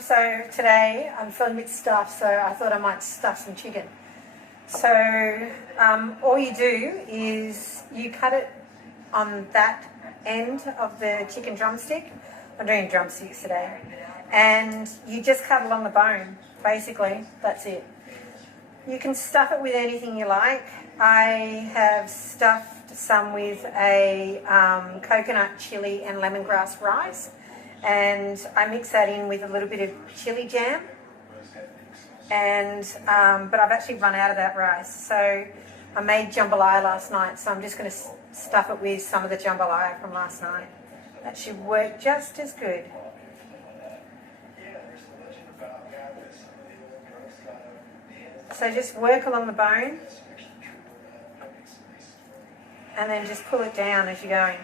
So today I'm feeling a bit stuffed, so I thought I might stuff some chicken. So all you do is you cut it on that end of the chicken drumstick. I'm doing drumsticks today. And you just cut along the bone, basically. That's it. You can stuff it with anything you like. I have stuffed some with a coconut chili and lemongrass rice. And I mix that in with a little bit of chili jam. And but I've actually run out of that rice. So I made jambalaya last night, so I'm just going to stuff it with some of the jambalaya from last night. That should work just as good. So just work along the bone and then just pull it down as you're going.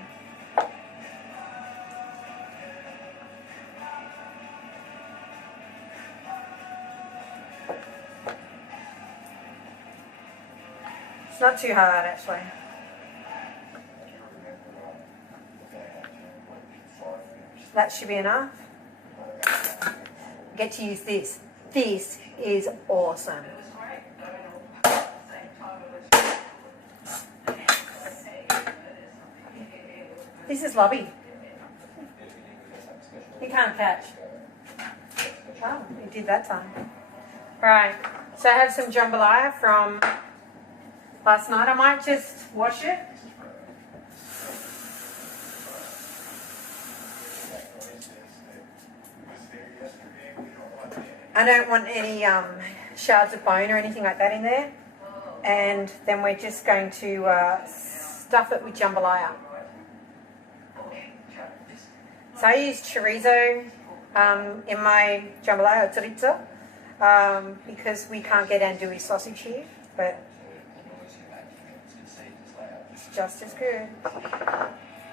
It's not too hard actually. That should be enough. Get to use this. This is awesome. This is lobby. You can't catch. Oh, you did that time. Right, so I have some jambalaya from last night. I might just wash it. I don't want any shards of bone or anything like that in there. And then we're just going to stuff it with jambalaya. So I use chorizo in my jambalaya, chorizo, because we can't get andouille sausage here, but it's just as good.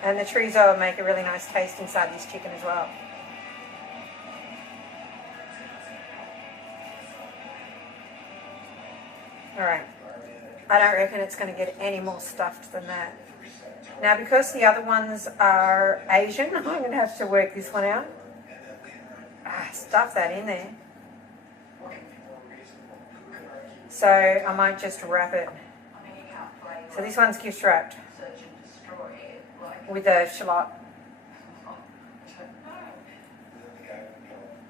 And the chorizo will make a really nice taste inside this chicken as well. Alright, I don't reckon it's going to get any more stuffed than that. Now because the other ones are Asian, I'm going to have to work this one out. Stuff that in there. So I might just wrap it. So this one's gift wrapped with a shallot.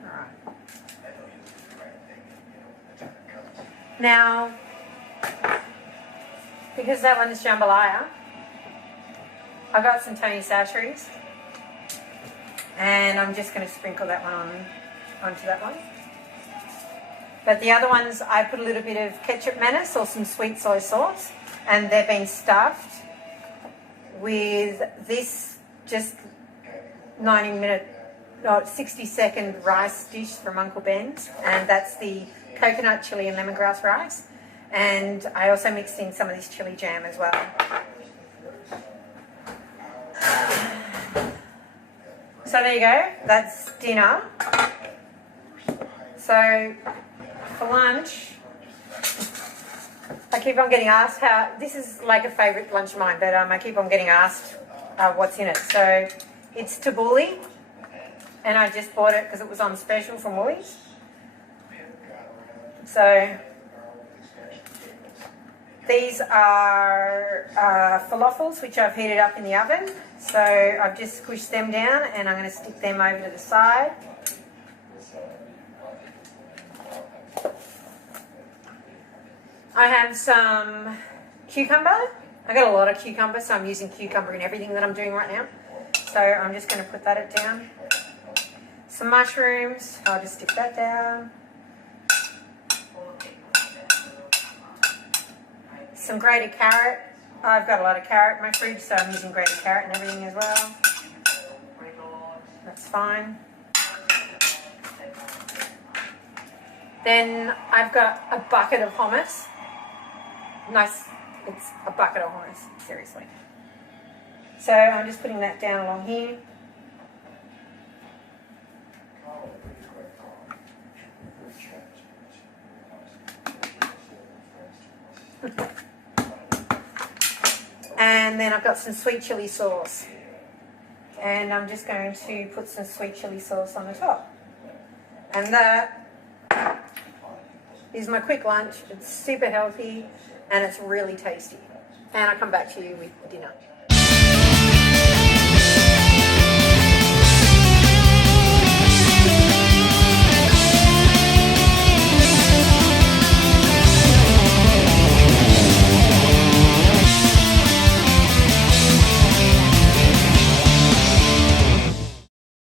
Alright. Now, because that one is jambalaya, I got some Tony Chachere's, and I'm just going to sprinkle that one onto that one. But the other ones, I put a little bit of ketchup mayonnaise or some sweet soy sauce, and they've been stuffed with this just 60-second rice dish from Uncle Ben's, and that's the coconut chili and lemongrass rice. And I also mixed in some of this chili jam as well. So there you go, that's dinner. So for lunch, I keep on getting asked how, this is like a favourite lunch of mine, but I keep on getting asked what's in it. So it's tabbouleh, and I just bought it because it was on special from Woolies. So these are falafels, which I've heated up in the oven. So I've just squished them down, and I'm going to stick them over to the side. I have some cucumber. I got a lot of cucumber, so I'm using cucumber in everything that I'm doing right now. So I'm just going to put that down. Some mushrooms. I'll just stick that down. Some grated carrot. I've got a lot of carrot in my fridge, so I'm using grated carrot and everything as well. That's fine. Then I've got a bucket of hummus. Nice, it's a bucket of hummus, seriously. So I'm just putting that down along here. And then I've got some sweet chili sauce. And I'm just going to put some sweet chili sauce on the top. And that is my quick lunch. It's super healthy and it's really tasty. And I'll come back to you with dinner.